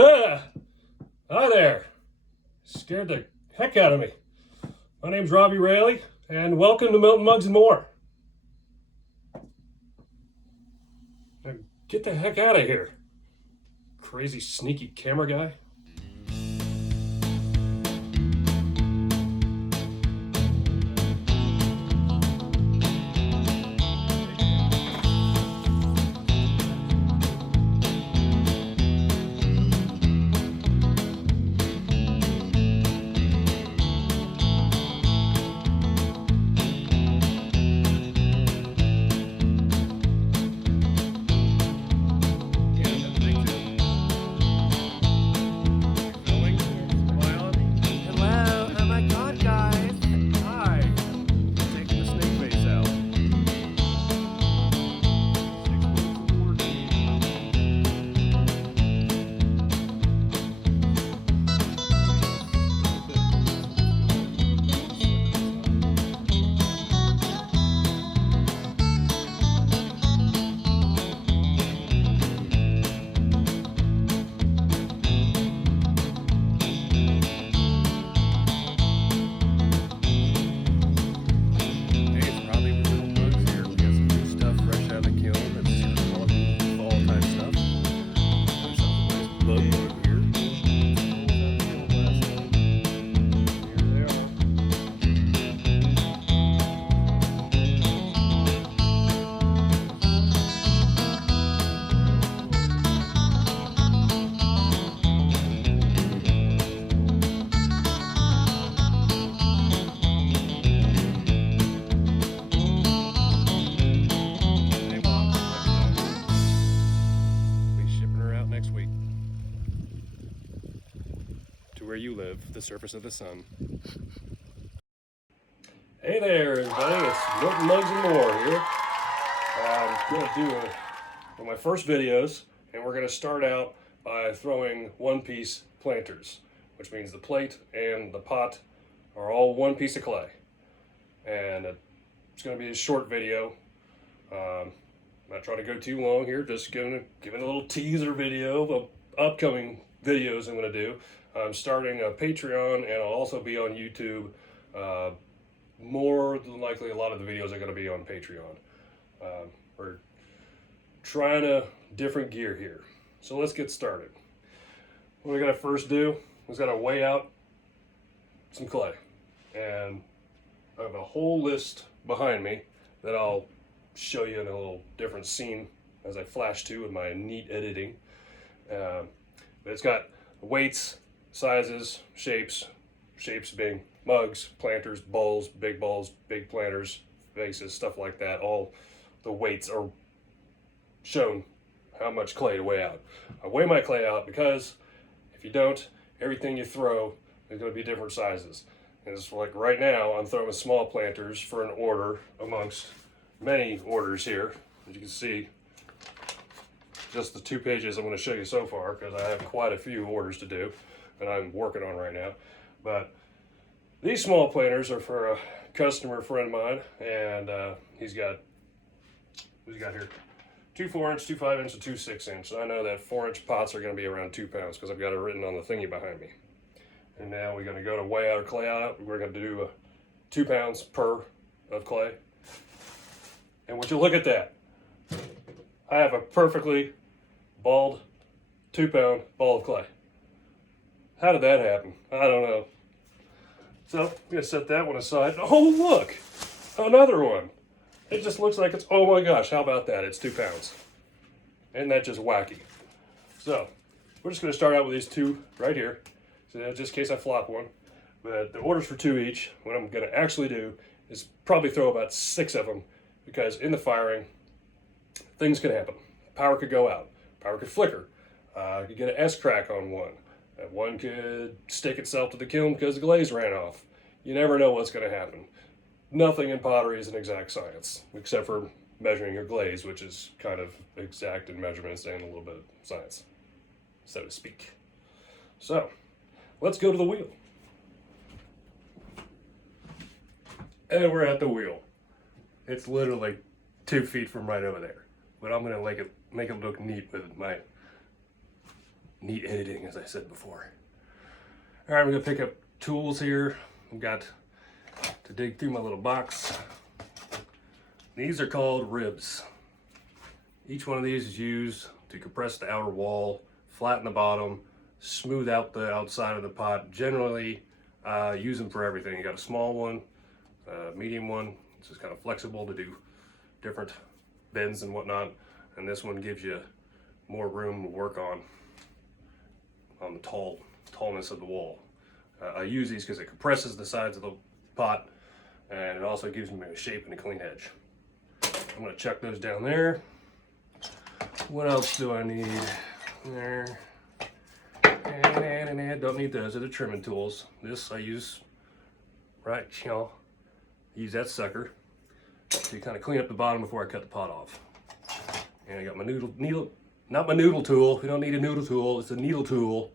Ah! Hi there. Scared the heck out of me. My name's Robbie Rayleigh, and welcome to Milton Mugs and More. Now, get the heck out of here. Crazy, sneaky camera guy. Where you live, the surface of the sun. Hey there, everybody. It's Milton Mugs and More here. I'm going to do one of my first videos, and we're going to start out by throwing one-piece planters, which means the plate and the pot are all one piece of clay. And it's going to be a short video. I'm not trying to go too long here, just giving a little teaser video of upcoming videos I'm going to do. I'm starting a Patreon, and I'll also be on YouTube. More than likely, a lot of the videos are going to be on Patreon. We're trying a different gear here. So let's get started. What we got to first do is got to weigh out some clay. And I have a whole list behind me that I'll show you in a little different scene as I flash to in my neat editing. But it's got weights, sizes, shapes being mugs, planters, bowls, big planters, vases, stuff like that. All the weights are shown how much clay to weigh out. I weigh my clay out because if you don't, everything you throw is going to be different sizes. And it's like right now I'm throwing small planters for an order amongst many orders here. As you can see, just the 2 pages I'm going to show you so far, because I have quite a few orders to do that I'm working on right now. But these small planters are for a customer friend of mine, and he's got here 2 4-inch, 2 5-inch, and 2 6-inch. So I know that 4-inch pots are going to be around 2 pounds because I've got it written on the thingy behind me. And now we're going to go to weigh our clay out. We're going to do 2 pounds per of clay. And would you look at that? I have a perfectly bald 2-pound ball of clay. How did that happen? I don't know. So I'm gonna set that one aside. Oh look, another one. It just looks like it's, oh my gosh, how about that? It's 2 pounds. Isn't that just wacky? So we're just gonna start out with these 2 right here. So just in case I flop one. But the order's for 2 each. What I'm gonna actually do is probably throw about 6 of them, because in the firing, things could happen. Power could go out. Power could flicker. You could get an S-crack on one. That one could stick itself to the kiln because the glaze ran off. You never know what's going to happen. Nothing in pottery is an exact science, except for measuring your glaze, which is kind of exact in measurements and a little bit of science, so to speak. So, let's go to the wheel. And we're at the wheel. It's literally 2 feet from right over there. But I'm going to make it look neat with my neat editing, as I said before. All right, I'm gonna pick up tools here. I've got to dig through my little box. These are called ribs. Each one of these is used to compress the outer wall, flatten the bottom, smooth out the outside of the pot. Generally, use them for everything. You got a small one, a medium one. It's just kind of flexible to do different bends and whatnot. And this one gives you more room to work on the tallness of the wall. I use these because it compresses the sides of the pot, and it also gives me a shape and a clean edge. I'm gonna chuck those down there. What else do I need? There. And don't need those. They're the trimming tools. This I use, right, use that sucker to kind of clean up the bottom before I cut the pot off. And I got my not my noodle tool. We don't need a noodle tool. It's a needle tool.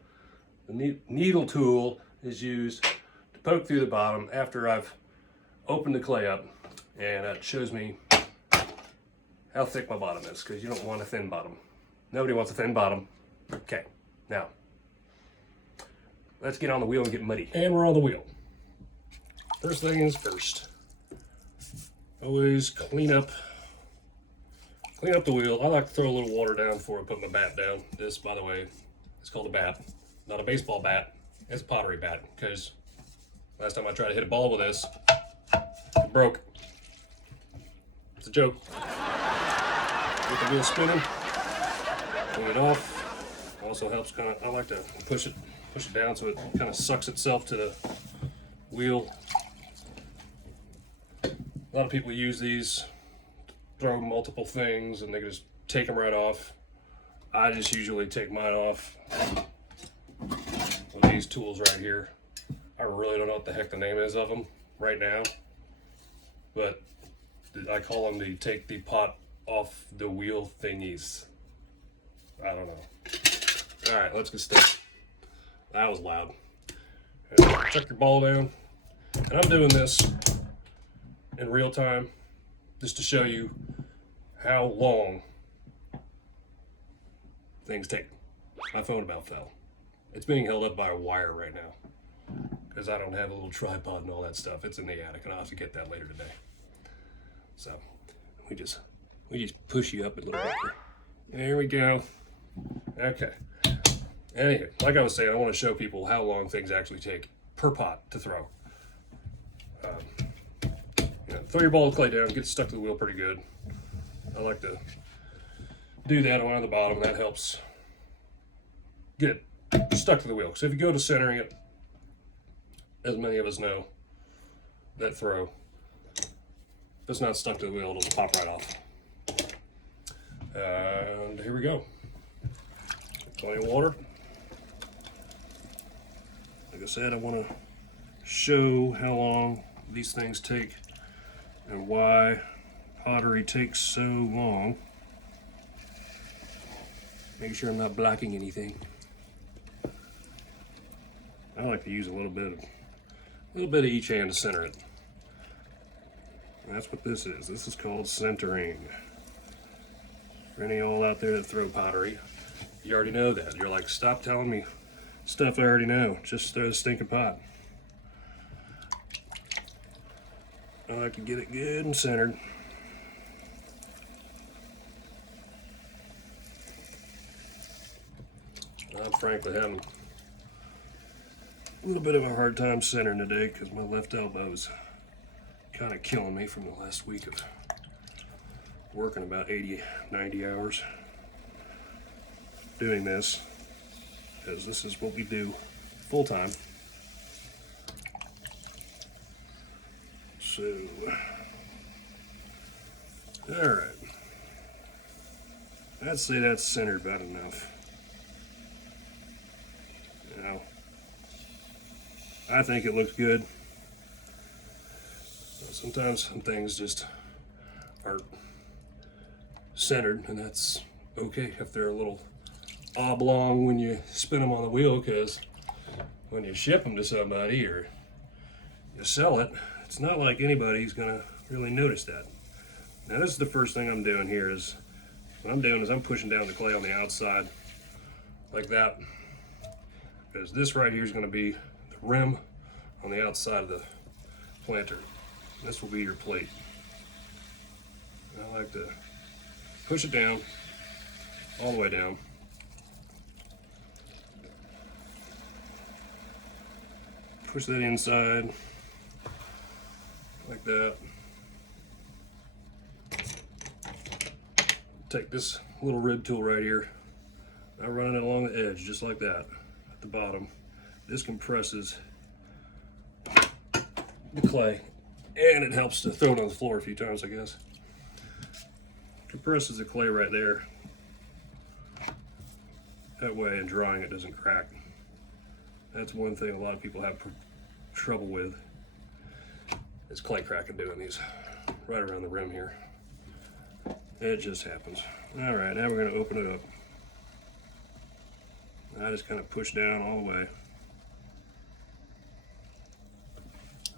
The needle tool is used to poke through the bottom after I've opened the clay up, and that shows me how thick my bottom is, because you don't want a thin bottom. Nobody wants a thin bottom. Okay, now let's get on the wheel and get muddy. And we're on the wheel. First thing is first. Always clean up the wheel. I like to throw a little water down before I put my bat down. This, by the way, is called a bat. Not a baseball bat. It's a pottery bat, because last time I tried to hit a ball with this, it broke. It's a joke. Get the wheel spinning, bring it off. Also helps kind of, I like to push it down so it kind of sucks itself to the wheel. A lot of people use these, throw multiple things, and they can just take them right off. I just usually take mine off with these tools right here. I really don't know what the heck the name is of them right now, but I call them the take the pot off the wheel thingies. I don't know. All right, let's get started. That was loud. Check your ball down. And I'm doing this in real time just to show you how long things take. My phone about fell. It's being held up by a wire right now because I don't have a little tripod and all that stuff. It's in the attic, and I'll have to get that later today. So we just push you up a little bit. There we go. Okay. Anyway, like I was saying, I want to show people how long things actually take per pot to throw. Throw your ball of clay down, get stuck to the wheel pretty good. I like to do that around the bottom. That helps get it stuck to the wheel. So if you go to centering it, as many of us know, that throw, if it's not stuck to the wheel, it'll pop right off. And here we go. Plenty of water. Like I said, I want to show how long these things take and why pottery takes so long. Make sure I'm not blocking anything. I like to use a little bit of each hand to center it. And that's what this is. This is called centering. For any of y'all out there that throw pottery, you already know that. You're like, stop telling me stuff I already know. Just throw the stinking pot. I like to get it good and centered. I'm frankly having a little bit of a hard time centering today because my left elbow's kind of killing me from the last week of working about 80, 90 hours doing this, because this is what we do full time. So, all right, I'd say that's centered about enough. Now, I think it looks good. Sometimes some things just aren't centered, and that's okay if they're a little oblong when you spin them on the wheel, because when you ship them to somebody or you sell it, it's not like anybody's gonna really notice that. Now this is the first thing I'm doing here. Is what I'm doing is I'm pushing down the clay on the outside like that, because this right here is going to be the rim on the outside of the planter. This will be your plate. I like to push it down, all the way down. Push that inside, like that. Take this little rib tool right here. I run it along the edge, just like that, at the bottom. This compresses the clay, and it helps to throw it on the floor a few times, I guess. Compresses the clay right there. That way, in drying, it doesn't crack. That's one thing a lot of people have trouble with, is clay cracking doing these right around the rim here. It just happens. All right, now we're going to open it up. I just kind of push down all the way.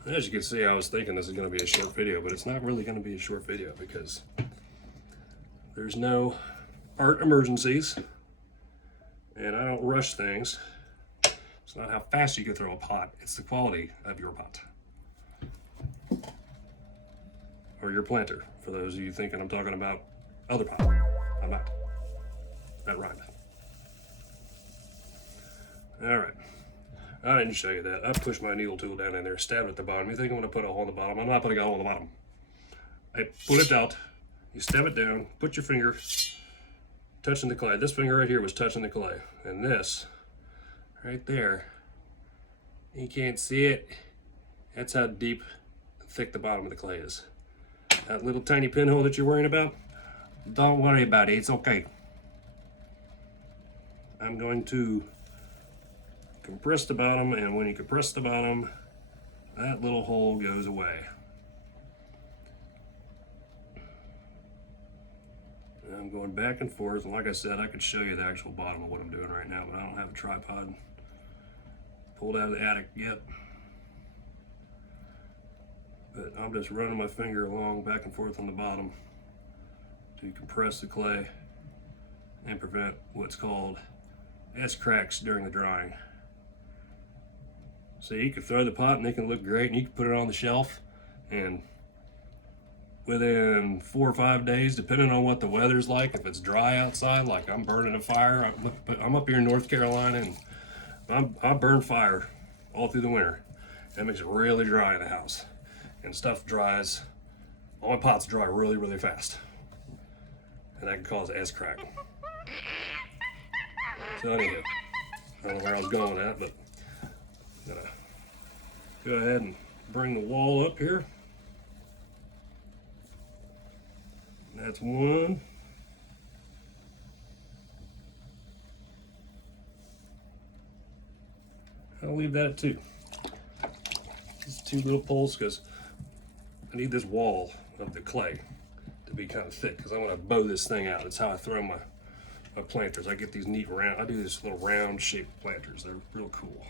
As you can see, I was thinking this is going to be a short video, but it's not really going to be a short video because there's no art emergencies, and I don't rush things. It's not how fast you can throw a pot, it's the quality of your pot. Or your planter, for those of you thinking I'm talking about other pot. I'm not. That rhymed. Alright. I didn't show you that. I pushed my needle tool down in there, stabbed at the bottom. You think I'm going to put a hole in the bottom? I'm not putting a hole in the bottom. I pull it out, you stab it down, put your finger touching the clay. This finger right here was touching the clay. And this, right there, you can't see it. That's how deep and thick the bottom of the clay is. That little tiny pinhole that you're worrying about, don't worry about it, it's okay. I'm going to compress the bottom, and when you compress the bottom, that little hole goes away. And I'm going back and forth, and like I said, I could show you the actual bottom of what I'm doing right now, but I don't have a tripod pulled out of the attic yet. But I'm just running my finger along back and forth on the bottom to compress the clay and prevent what's called S-cracks during the drying. So you can throw the pot and it can look great, and you can put it on the shelf, and within 4 or 5 days, depending on what the weather's like, if it's dry outside, like I'm burning a fire, I'm up here in North Carolina, and I burn fire all through the winter. That makes it really dry in the house. And stuff dries, all my pots dry really, really fast. And that can cause S-crack. So anyhow, I don't know where I was going with that, but I'm gonna go ahead and bring the wall up here. That's one. I'll leave that at 2. Just 2 little poles, because I need this wall of the clay to be kind of thick, because I want to bow this thing out. That's how I throw my planters. I get these neat round, I do these little round shaped planters. They're real cool.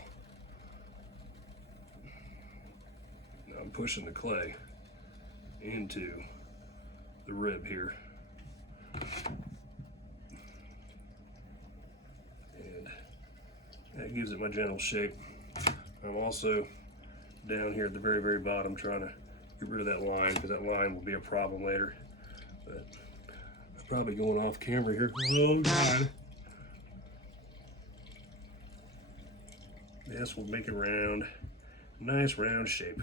Now I'm pushing the clay into the rib here. And that gives it my general shape. I'm also down here at the very, very bottom trying to get rid of that line, because that line will be a problem later. But I'm probably going off camera here. Oh God. This will make it round, nice round shape.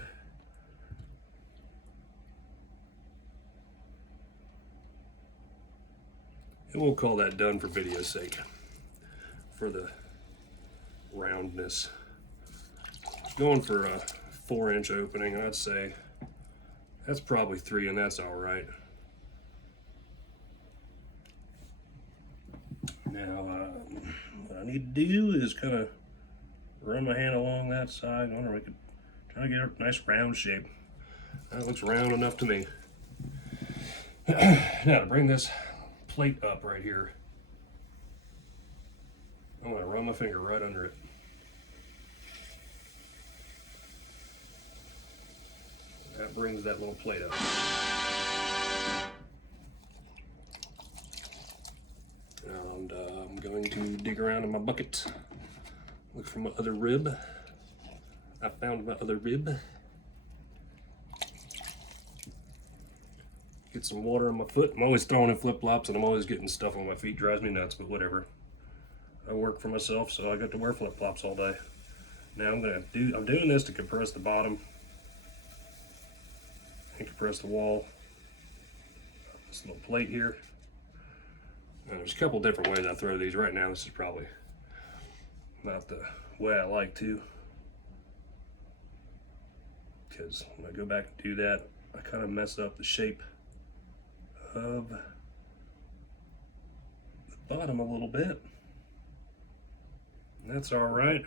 And we'll call that done for video's sake, for the roundness. Going for a 4-inch opening, I'd say. That's probably 3, and that's all right. Now, what I need to do is kind of run my hand along that side. I wonder if I could try to get a nice round shape. That looks round enough to me. Now, to bring this plate up right here, I'm going to run my finger right under it. That brings that little plate up. And I'm going to dig around in my bucket, look for my other rib. I found my other rib. Get some water on my foot. I'm always throwing in flip-flops and I'm always getting stuff on my feet. Drives me nuts, but whatever. I work for myself, so I got to wear flip-flops all day. Now I'm doing this to compress the bottom and compress the wall. This little plate here. And there's a couple different ways I throw these. Right now this is probably not the way I like to, because when I go back and do that, I kind of mess up the shape of the bottom a little bit. And that's all right.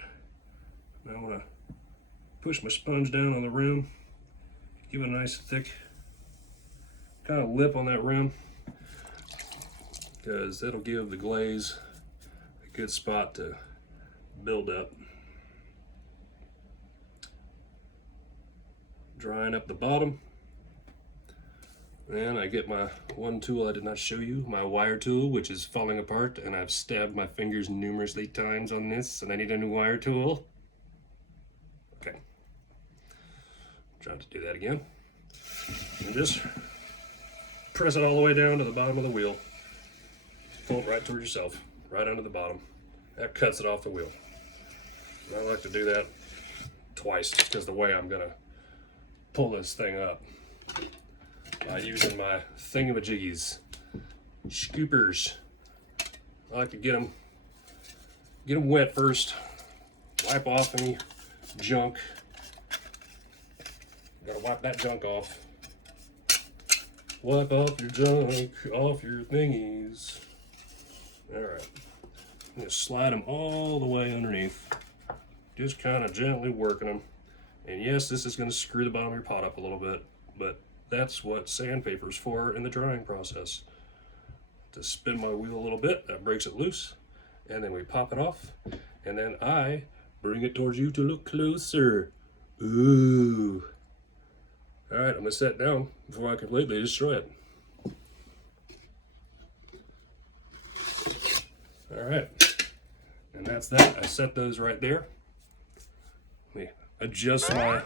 Now I want to push my sponge down on the rim, give it a nice thick kind of lip on that rim, because that'll give the glaze a good spot to build up. Drying up the bottom. Then I get my one tool I did not show you, my wire tool, which is falling apart, and I've stabbed my fingers numerously times on this, and I need a new wire tool. Okay. Trying to do that again. And just press it all the way down to the bottom of the wheel. Pull it right towards yourself, right under the bottom. That cuts it off the wheel. And I like to do that twice, just because the way I'm gonna pull this thing up. By using my thingamajiggies, scoopers. I like to get them wet first, wipe off any junk. Gotta wipe that junk off. Wipe off your junk off your thingies. All right, I'm gonna slide them all the way underneath, just kind of gently working them. And yes, this is gonna screw the bottom of your pot up a little bit, but that's what sandpaper's for in the drying process. To spin my wheel a little bit, that breaks it loose, and then we pop it off, and then I bring it towards you to look closer. Ooh. All right, I'm gonna set it down before I completely destroy it. All right, and that's that. I set those right there. Let me adjust my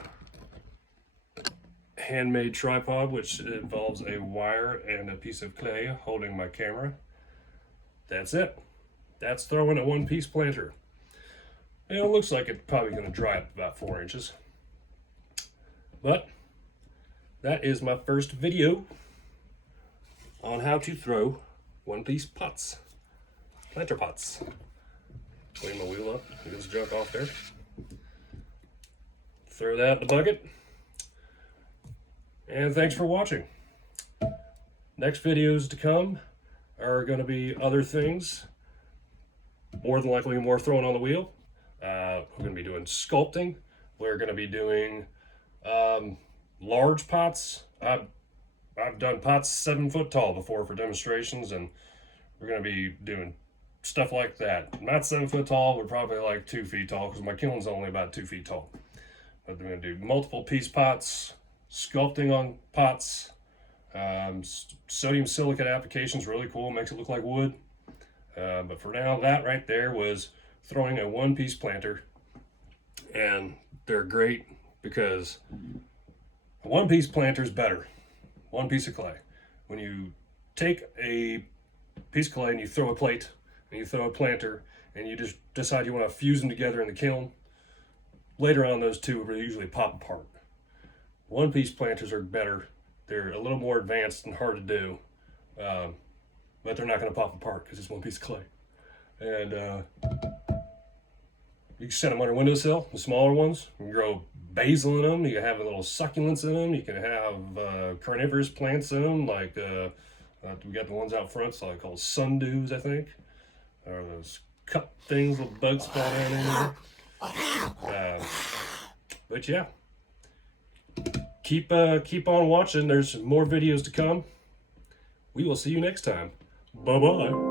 handmade tripod, which involves a wire and a piece of clay holding my camera. That's it. That's throwing a one-piece planter. And it looks like it's probably going to dry up about 4 inches. But that is my first video on how to throw one-piece pots, planter pots. Clean my wheel up, get this junk off there. Throw that in the bucket. And thanks for watching. Next videos to come are going to be other things. More than likely more thrown on the wheel. We're going to be doing sculpting. We're going to be doing large pots. I've done pots 7 foot tall before for demonstrations, and we're going to be doing stuff like that. Not 7 foot tall, we're probably like 2 feet tall, because my kiln's only about 2 feet tall. But we're going to do multiple piece pots, sculpting on pots, sodium silicate applications, really cool, makes it look like wood. But for now, that right there was throwing a one-piece planter, and they're great because a one-piece planter is better. One piece of clay. When you take a piece of clay and you throw a plate and you throw a planter and you just decide you want to fuse them together in the kiln, later on those two will usually pop apart. One-piece planters are better. They're a little more advanced and hard to do, but they're not going to pop apart because it's one piece of clay. And you can set them on your windowsill, the smaller ones. You can grow basil in them. You can have little succulents in them. You can have carnivorous plants in them, like we got the ones out front, so called sundews, I think. Or those cup things with bugs fall down in there. But yeah. Keep on watching. There's more videos to come. We will see you next time. Bye-bye.